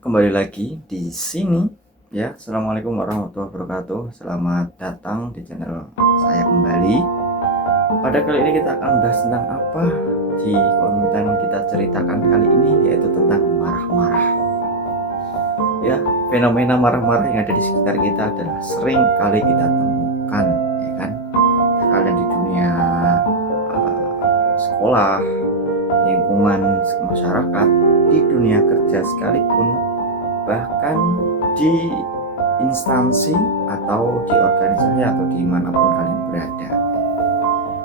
kembali lagi di sini ya. Assalamualaikum warahmatullahi wabarakatuh. Selamat datang di channel saya kembali. Pada kali ini kita akan bahas tentang apa di konten kita ceritakan kali ini, yaitu tentang marah-marah. Ya, fenomena marah-marah yang ada di sekitar kita adalah sering kali kita temukan, ya kan? Kalian di dunia sekolah, lingkungan masyarakat, di dunia kerja sekalipun, bahkan di instansi atau di organisasi atau dimanapun kalian berada.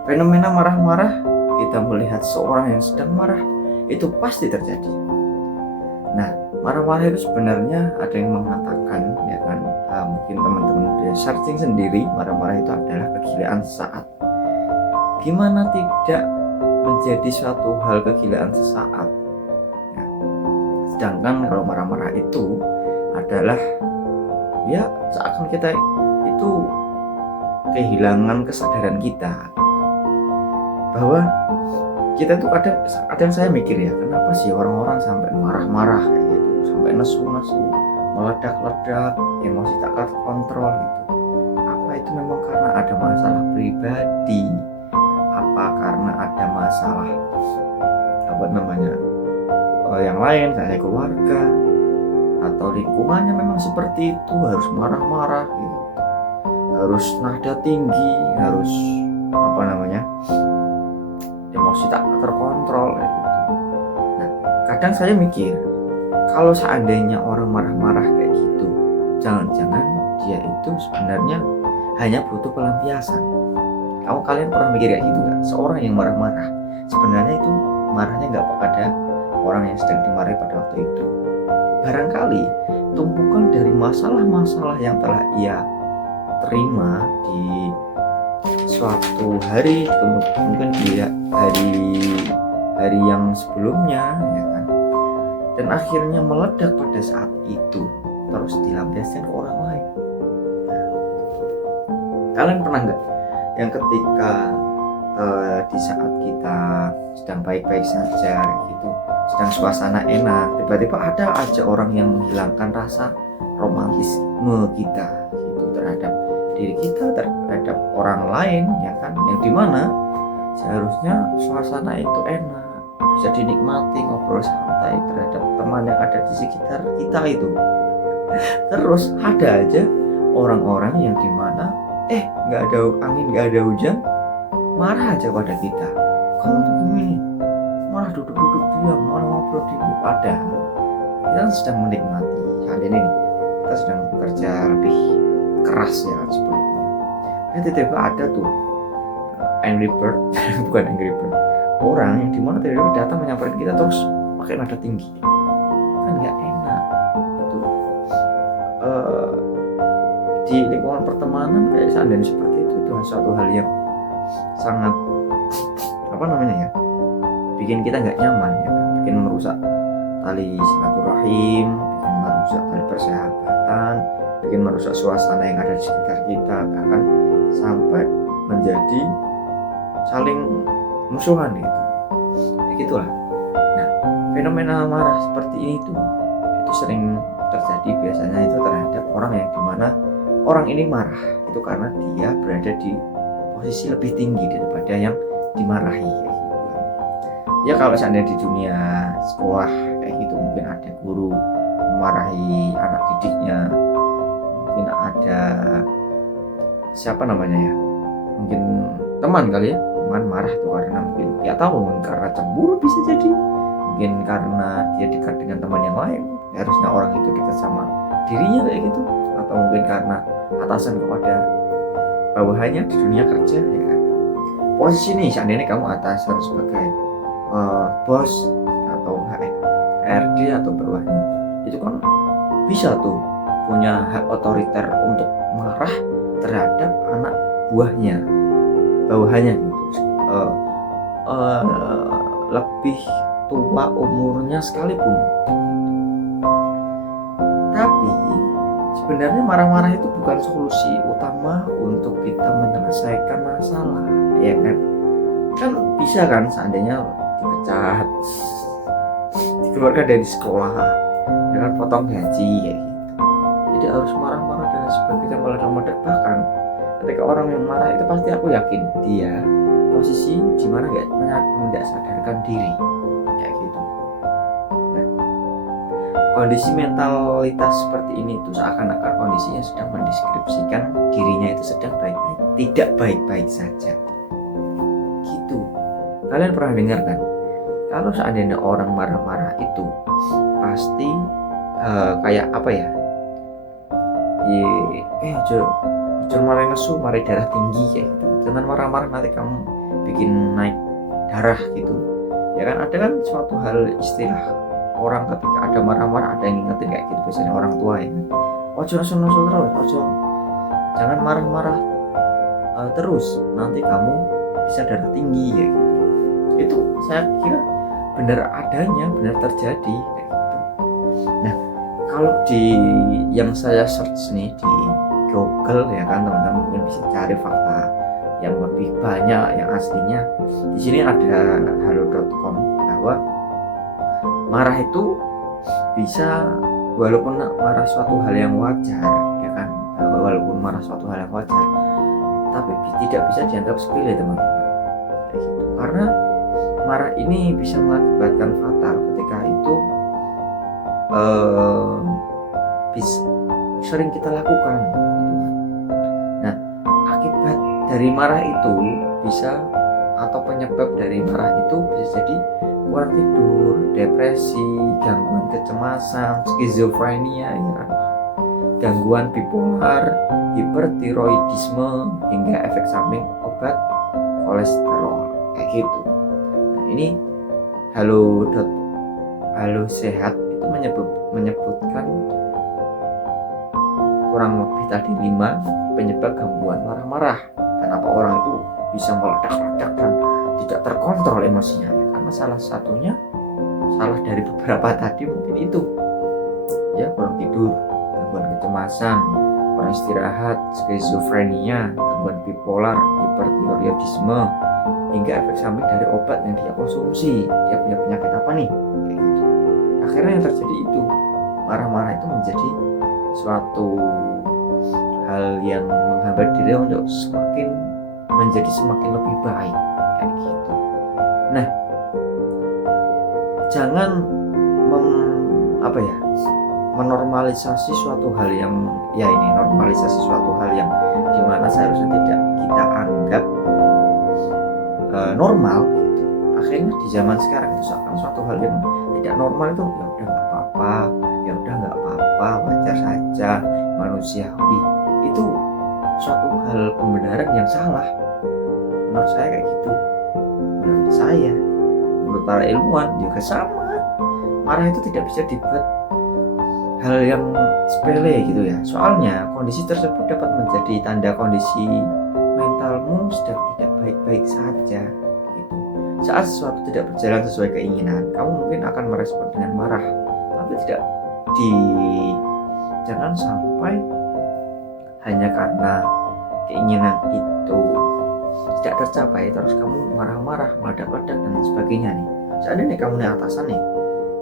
Fenomena marah-marah, kita melihat seorang yang sedang marah, itu pasti terjadi. Nah, marah-marah itu sebenarnya ada yang mengatakan, ya kan, mungkin teman-teman dia searching sendiri, marah-marah itu adalah kegilaan sesaat. Gimana tidak menjadi suatu hal kegilaan sesaat? Sedangkan kalau marah-marah itu adalah ya seakan kita itu kehilangan kesadaran kita, bahwa kita tuh kadang saya mikir ya, kenapa sih orang-orang sampai marah-marah kayak gitu, sampai nesu-nesu, meledak-ledak, emosi tak terkontrol gitu. Apa itu memang karena ada masalah pribadi? Apa karena ada masalah yang lain, kayak keluarga atau lingkungannya memang seperti itu, harus marah-marah gitu, harus nada tinggi, harus emosi tak terkontrol gitu. Nah, kadang saya mikir, kalau seandainya orang marah-marah kayak gitu, jangan-jangan dia itu sebenarnya hanya butuh pelampiasan. Kalian pernah mikir kayak gitu gak? Seorang yang marah-marah sebenarnya itu marahnya nggak pada orang yang sedang dimarahi pada waktu itu. Barangkali tumpukan dari masalah-masalah yang telah ia terima di suatu hari, mungkin di hari yang sebelumnya, ya kan, dan akhirnya meledak pada saat itu, terus dilampiaskan ke orang lain. Kalian pernah nggak yang ketika di saat kita sedang baik-baik saja gitu, sedang suasana enak, tiba-tiba ada aja orang yang menghilangkan rasa romantisme kita gitu, terhadap diri kita, terhadap orang lain, ya kan, yang dimana seharusnya suasana itu enak, bisa dinikmati, ngobrol santai terhadap teman yang ada di sekitar kita itu. Terus ada aja orang-orang yang dimana nggak ada angin, nggak ada hujan, marah aja pada kita. Kamu tuh gini, malah duduk-duduk diam, malah ngobrol diam. Padahal kita sedang menikmati saat ini nih, kita sedang bekerja lebih keras ya sebelumnya. Tiba-tiba ada tuh Angry Bird bukan Angry Bird, orang yang dimana tiba-tiba datang menyamperin kita terus pakai nada tinggi, kan nggak enak itu. Di lingkungan pertemanan kayak seandainya seperti itu suatu hal yang sangat bikin kita nggak nyaman, ya kan? Bikin merusak tali silaturahim, bikin merusak tali persahabatan, bikin merusak suasana yang ada di sekitar kita, bahkan sampai menjadi saling musuhan gitu. Kayak gitulah. Nah, fenomena marah seperti ini itu sering terjadi biasanya itu terhadap orang yang dimana orang ini marah itu karena dia berada di posisi lebih tinggi daripada yang dimarahi. Ya kalau seandainya di dunia sekolah kayak gitu, mungkin ada guru memarahi anak didiknya, mungkin ada mungkin teman kali ya, teman marah itu karena mungkin mungkin karena cemburu, bisa jadi mungkin karena dia dekat dengan teman yang lain, harusnya orang itu dekat sama dirinya kayak gitu, atau mungkin karena atasan kepada bawahannya di dunia kerja, ya kan. Posisi nih seandainya kamu atasan sebagai bos atau HRD atau bawahnya, itu kan bisa tuh punya hak otoriter untuk marah terhadap anak buahnya, bawahannya gitu, lebih tua umurnya sekalipun. Tapi sebenarnya marah-marah itu bukan solusi utama untuk kita menyelesaikan masalah, ya kan. Kan bisa kan seandainya dipecat, dikeluarkan dari sekolah, dengan potong gaji kayak gitu. Tidak harus marah-marah dan sebagainya, meledak-meledak. Bahkan ketika orang yang marah itu pasti aku yakin dia posisi di mana tidak sadarkan diri kayak gitu. Nah, kondisi mentalitas seperti ini itu seakan-akan kondisinya sedang mendeskripsikan dirinya itu sedang baik-baik, tidak baik-baik saja gitu. Kalian pernah dengar kan, kalau seandainya orang marah-marah itu pasti kayak apa ya, jangan marah nesu, marah darah tinggi kayak gitu. Jangan marah-marah nanti kamu bikin naik darah gitu ya kan. Ada kan suatu hal istilah orang ketika ada marah-marah ada yang ngingetin kayak gitu, biasanya orang tua ya kan? Ojo nesu terus, jangan marah-marah terus, nanti kamu bisa darah tinggi ya gitu. Itu saya kira benar adanya, benar terjadi kayak gitu. Nah, kalau di yang saya search nih di Google ya kan, teman-teman mungkin bisa cari fakta yang lebih banyak yang aslinya. Di sini ada halo.com bahwa marah itu bisa, walaupun marah suatu hal yang wajar ya kan, walaupun marah suatu hal yang wajar, tapi tidak bisa dianggap sepele teman-teman kayak gitu. Karena marah ini bisa mengakibatkan fatal ketika itu bisa sering kita lakukan gitu. Nah, akibat dari marah itu bisa, atau penyebab dari marah itu bisa jadi kurang tidur, depresi, gangguan kecemasan, skizofrenia ya kan, gangguan bipolar, hipertiroidisme, hingga efek samping obat kolesterol kayak gitu. Nah, ini halo sehat itu menyebutkan kurang lebih tadi 5 penyebab gangguan marah-marah. Kenapa orang itu bisa meledak-ledak dan tidak terkontrol emosinya, karena salah satunya, salah dari beberapa tadi mungkin itu ya, kurang tidur, gangguan kecemasan, kurang istirahat, skizofrenia, gangguan bipolar, hipertiroidisme, hingga efek samping dari obat yang dia konsumsi. Dia punya penyakit apa nih kayak gitu. Akhirnya yang terjadi itu, marah-marah itu menjadi suatu hal yang menghambat diri untuk semakin lebih baik kayak gitu. Nah, jangan menormalisasi suatu hal yang normalisasi suatu hal yang dimana seharusnya tidak kita anggap normal gitu. Akhirnya di zaman sekarang itu seakan suatu hal yang tidak normal itu ya udah nggak apa-apa, wajar saja, manusiawi. Itu suatu hal pembenaran yang salah menurut saya kayak gitu. Menurut para ilmuwan juga sama. Marah itu tidak bisa dibuat hal yang sepele gitu ya. Soalnya kondisi tersebut dapat menjadi tanda kondisi mentalmu sedang tidak baik-baik saja gitu. Saat sesuatu tidak berjalan sesuai keinginan, kamu mungkin akan merespon dengan marah, tapi jangan sampai hanya karena keinginan itu tidak tercapai terus kamu marah-marah, meledak-ledak dan sebagainya nih. Seandainya kamu nih atasan nih,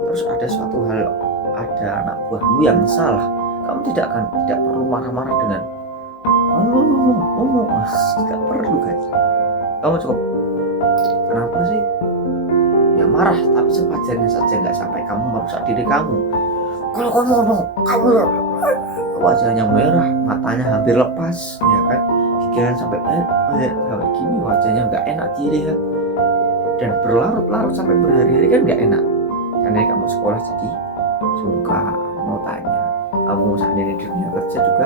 terus ada suatu hal, ada anak buahmu yang salah, kamu tidak perlu marah-marah dengan ngomong, nggak perlu guys. Kamu cukup, kenapa sih? Ya marah, tapi sewajarnya saja, nggak sampai kamu merusak diri kamu. Kalau kamu ngomong, kamu wajahnya merah, matanya hampir lepas, ya kan? Gigiran sampai gini, wajahnya nggak enak dilihat, dan berlarut-larut sampai berhari-hari kan nggak enak. Karena kamu sekolah jadi sungkan, mau tanya, kamu seandainya di dunia kerja juga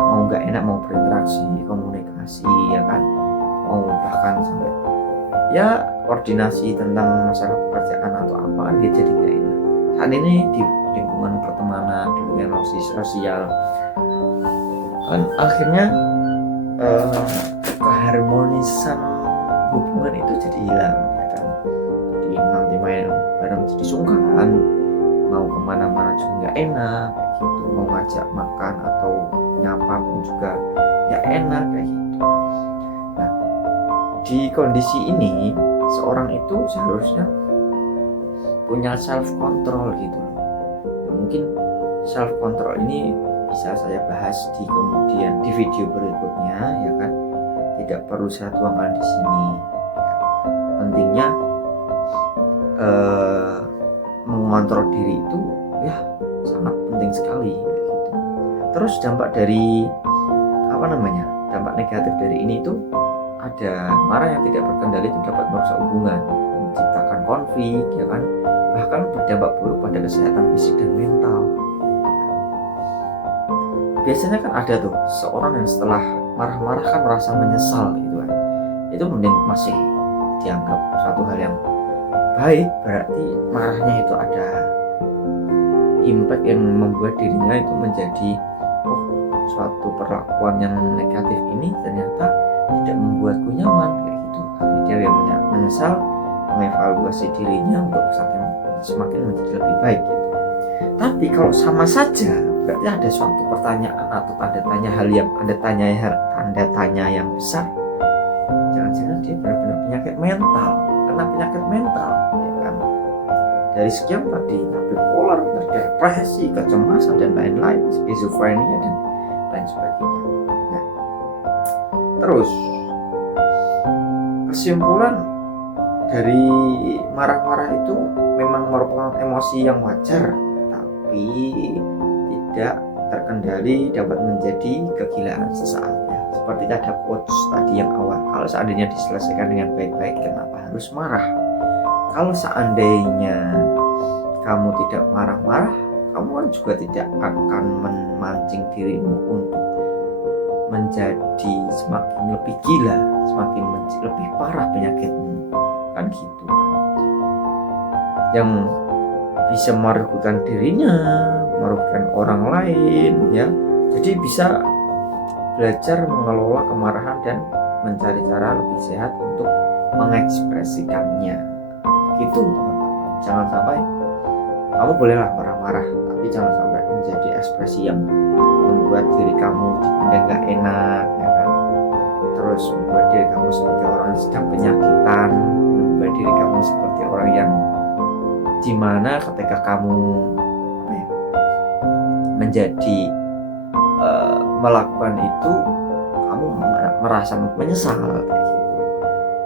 mau nggak enak, mau berinteraksi, komunikasi, ya kan, mau bahkan sampai ya koordinasi tentang masalah pekerjaan atau apa kan dia jadi nggak enak. Saat ini di lingkungan pertemanan, di lingkungan sosial kan akhirnya keharmonisan hubungan itu jadi hilang ya kan. Jadi nanti main bareng jadi sungkan, mau kemana-mana juga nggak enak kayak gitu, mau ngajak makan atau nyapa pun juga nggak enak kayak gitu. Nah, di kondisi ini seorang itu seharusnya punya self control gitu loh, self control ini bisa saya bahas di video berikutnya ya kan, tidak perlu saya tuangkan di sini ya. Pentingnya mengontrol diri itu ya sangat penting sekali gitu. Terus dampak negatif dari ini itu ada marah yang tidak berkendali itu dapat merusak hubungan, menciptakan konflik ya kan, bahkan berdampak buruk pada kesehatan fisik dan mental. Biasanya kan ada tuh seorang yang setelah marah-marah kan merasa menyesal gitu kan, itu mending masih dianggap suatu hal yang baik, berarti marahnya itu ada impact yang membuat dirinya itu menjadi suatu perlakuan yang negatif ini ternyata tidak membuatku nyaman kayak gitu. Dia yang menyesal, mengevaluasi dirinya untuk semakin menjadi lebih baik gitu. Tapi kalau sama saja berarti ada suatu pertanyaan atau tanda tanya yang besar. Jangan-jangan dia benar-benar penyakit mental, karena penyakit mental ya kan. Dari sekian tadi, bipolar, depresi, kecemasan dan lain-lain, skizofrenia dan lain sebagainya. Nah, terus kesimpulan dari marah-marah itu memang merupakan emosi yang wajar, tapi tidak terkendali dapat menjadi kegilaan sesaat ya. Seperti ada quotes tadi yang awal, kalau seandainya diselesaikan dengan baik-baik, kenapa harus marah? Kalau seandainya kamu tidak marah-marah, kamu kan juga tidak akan memancing dirimu untuk menjadi semakin lebih gila, semakin lebih parah penyakitmu, kan gitu. Yang bisa merugikan dirinya, merugikan orang lain ya. Jadi bisa belajar mengelola kemarahan dan mencari cara lebih sehat untuk mengekspresikannya. Gitu teman-teman. Jangan sampai kamu bolehlah marah-marah, tapi jangan sampai menjadi ekspresi yang membuat diri kamu dipandang gak enak ya kan. Terus membuat diri kamu seperti orang yang sedang penyakitan, membuat diri kamu seperti orang yang dimana ketika kamu menjadi melakukan itu kamu merasa menyesal kayak gitu.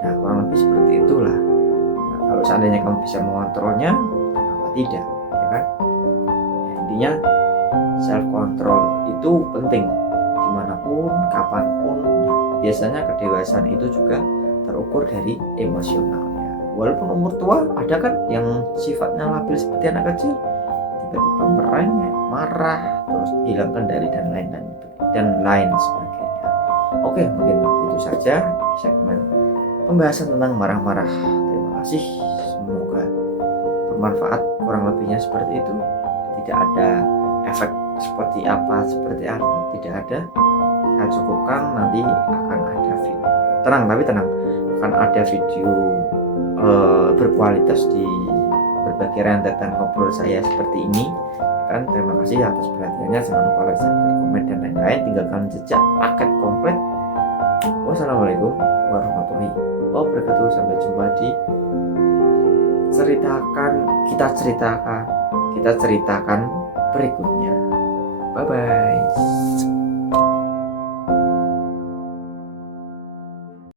Nah, kurang lebih seperti itulah. Nah, kalau seandainya kamu bisa mengontrolnya, kenapa tidak ya kan? Ya, intinya self control itu penting dimanapun, kapanpun. Biasanya kedewasaan itu juga terukur dari emosionalnya. Walaupun umur tua, ada kan yang sifatnya labil seperti anak kecil, tiba-tiba merengek, marah, terus hilang kendali dan lain sebagainya. Oke, mungkin itu saja segmen pembahasan tentang marah-marah. Terima kasih, semoga bermanfaat. Kurang lebihnya seperti itu. Tidak ada efek seperti apa, tidak ada. Saya cukupkan, nanti akan ada video. Tenang, akan ada video berkualitas di berbagai rentetan ngobrol saya seperti ini kan. Terima kasih atas perhatiannya, jangan lupa like, subscribe, komen dan lain-lain, tinggalkan jejak paket komplit. Wassalamualaikum warahmatullahi wabarakatuh. Sampai jumpa di kita ceritakan berikutnya. Bye bye.